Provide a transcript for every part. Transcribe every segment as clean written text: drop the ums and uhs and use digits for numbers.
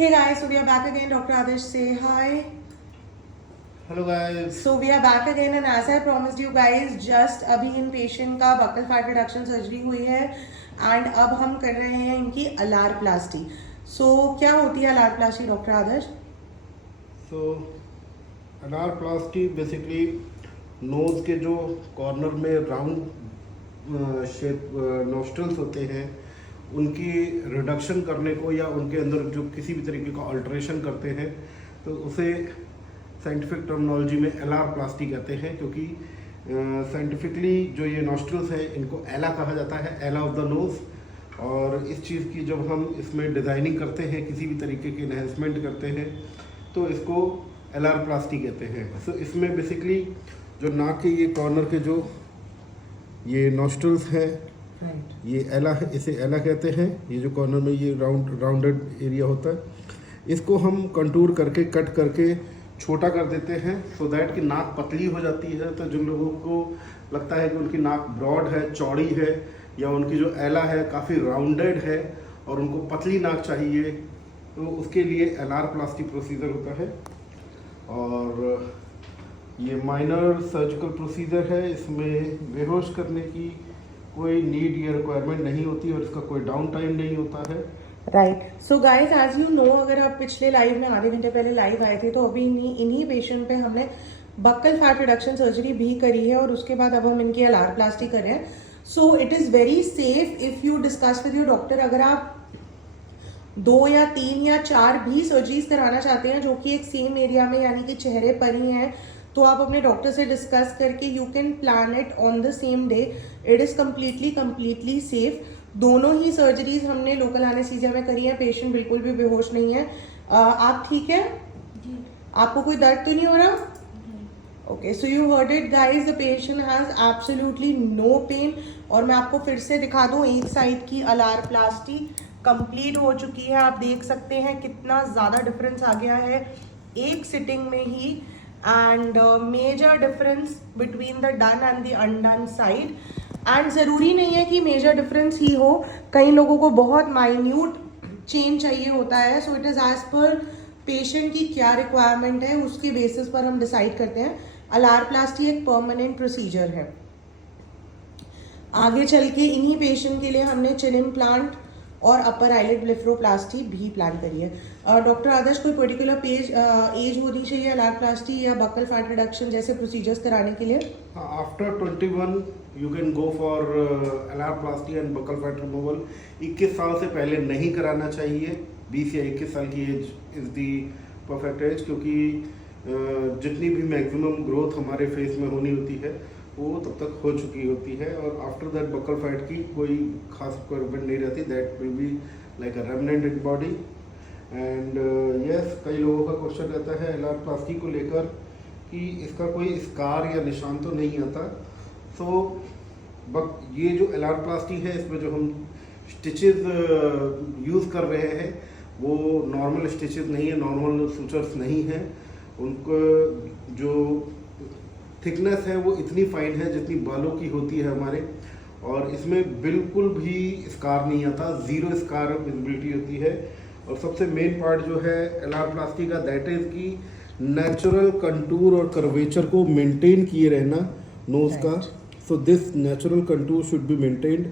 Hey guys, so we are back again. Dr. Adarsh, say hi. Hello guys. So we are back again and as I promised you guys, just अभी इन patient का buckle fat reduction surgery हुई है and अब हम कर रहे हैं इनकी अलारप्लास्टी. सो क्या होती है अलारप्लास्टी डॉक्टर आदर्श? So अलारप्लास्टी बेसिकली नोज के जो कॉर्नर में राउंड शेप नोस्ट्रल्स होते हैं उनकी रिडक्शन करने को या उनके अंदर जो किसी भी तरीके का अल्ट्रेशन करते हैं तो उसे साइंटिफिक टर्मिनोलॉजी में एलारप्लास्टी कहते हैं, क्योंकि साइंटिफिकली जो ये नोस्ट्रल्स है इनको एला कहा जाता है, एला ऑफ द नोज. और इस चीज़ की जब हम इसमें डिज़ाइनिंग करते हैं, किसी भी तरीके की इन्हेंसमेंट करते हैं तो इसको एलारप्लास्टी कहते हैं. सो इसमें बेसिकली जो नाक के ये कॉर्नर के जो ये नोस्ट्रल्स हैं ये एला है, इसे एला कहते हैं. ये जो कॉर्नर में ये राउंडेड एरिया होता है इसको हम कंटूर करके कट करके छोटा कर देते हैं सो दैट कि नाक पतली हो जाती है. तो जिन लोगों को लगता है कि उनकी नाक ब्रॉड है, चौड़ी है, या उनकी जो एला है काफ़ी राउंडेड है और उनको पतली नाक चाहिए तो उसके लिए एलारप्लास्टी प्रोसीजर होता है. और ये माइनर सर्जिकल प्रोसीजर है. इसमें बेहोश करने की कोई नीड या रिक्वायरमेंट नहीं होती और इसका कोई डाउन टाइम नहीं होता है. Right. So guys as you know, अगर आप पिछले लाइव में आधे घंटे पहले लाइव आए थे तो अभी इन्हीं पेशेंट पे हमने बक्कल फैट रिडक्शन सर्जरी भी करी है और उसके बाद अब हम इनकी अलारप्लास्टी कर रहे हैं. सो it is very safe if you discuss with your doctor. अगर आप 2 या 3 या 4 भी सर्जरीज कराना चाहते हैं जो कि एक सेम एरिया में यानी कि चेहरे पर ही हैं तो आप अपने डॉक्टर से डिस्कस करके you can plan it on the same day. It is completely safe. दोनों ही सर्जरीज हमने लोकल एनेस्थीसिया में करी है. पेशेंट बिल्कुल भी बेहोश नहीं है. आप ठीक है? आपको कोई दर्द तो नहीं हो रहा? Okay, so you heard it guys, the patient has absolutely no pain. और मैं आपको फिर से दिखा दूं, एक साइड की अलारप्लास्टी कंप्लीट हो चुकी है. आप देख सकते हैं कितना ज़्यादा डिफरेंस आ गया है एक सिटिंग में ही. And major difference between the done and the undone side. And ज़रूरी नहीं है कि मेजर डिफरेंस ही हो, कई लोगों को बहुत माइन्यूट चेंज चाहिए होता है. So it is as per patient की क्या रिक्वायरमेंट है उसके बेसिस पर हम डिसाइड करते हैं. अलारप्लास्टी एक परमानेंट प्रोसीजर है. आगे चल के इन्हीं पेशेंट के लिए हमने चिन इम्प्लांट और अपर आईलिड ब्लेफरोप्लास्टी भी प्लान करी है. डॉक्टर आदर्श, कोई पर्टिकुलर एज होनी चाहिए अलारप्लास्टी या बक्कल फैट रिडक्शन जैसे प्रोसीजर्स कराने के लिए? After 21 you can go for alarplasty and buccal fat removal. 21 साल से पहले नहीं कराना चाहिए. 20 या 21 साल की age is the perfect age, क्योंकि जितनी भी मैक्सिमम ग्रोथ हमारे फेस में होनी होती है वो तब तक हो चुकी होती है. और आफ्टर दैट बक्कल फैट की कोई खास रिक्वायरमेंट नहीं रहती. That will be like a remnant in body. And yes, कई लोगों का क्वेश्चन रहता है एलारप्लास्टी को लेकर कि इसका कोई स्कार या निशान तो नहीं आता. सो ये जो एलारप्लास्टी है इसमें जो हम स्टिचेस यूज़ कर रहे हैं वो नॉर्मल स्टिचेस नहीं है, नॉर्मल सूचर्स नहीं है. उनको जो थिकनेस है वो इतनी फाइन है जितनी बालों की होती है हमारे. और इसमें बिल्कुल भी स्कार नहीं आता, ज़ीरो स्कार विजिबिलिटी होती है. और सबसे मेन पार्ट जो है एलारप्लास्टी का दैट इज़ कि नेचुरल कंटूर और कर्वेचर को मेंटेन किए रहना नोज का. So this natural contour should be maintained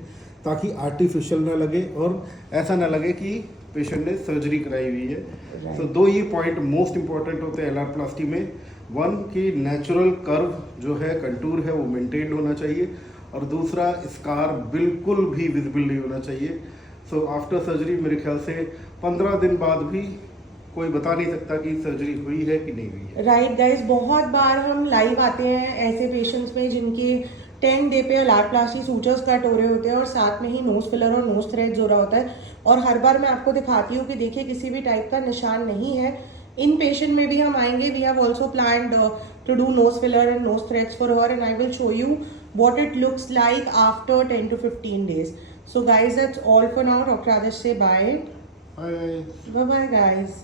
ताकि आर्टिफिशियल ना लगे और ऐसा ना लगे कि पेशेंट ने सर्जरी कराई हुई है. सो दो ये पॉइंट मोस्ट इंपॉर्टेंट होते हैं एलारप्लास्टी में. वन कि नेचुरल कर्व जो है, कंटूर है, वो मेंटेन होना चाहिए. और दूसरा, स्कार बिल्कुल भी विजिबल नहीं होना चाहिए. सो आफ्टर सर्जरी मेरे ख्याल से 15 दिन बाद भी कोई बता नहीं सकता कि सर्जरी हुई है कि नहीं हुई है. राइट गाइज, बहुत बार हम लाइव आते हैं ऐसे पेशेंट्स में जिनके 10 डे पे अलारप्लास्टी सूचर्स कट हो रहे होते हैं और साथ में ही नोज फिलर और नोज थ्रेड्स हो रहा होता है. और हर बार मैं आपको दिखाती हूँ कि देखिए किसी भी टाइप का निशान नहीं है. इन पेशेंट में भी हम आएंगे. We have also planned to do nose filler and nose threads for her and I will show you what it looks like after 10 to 15 days. So guys, that's all for now. Dr. Adarsh, say bye. Bye. Bye bye guys.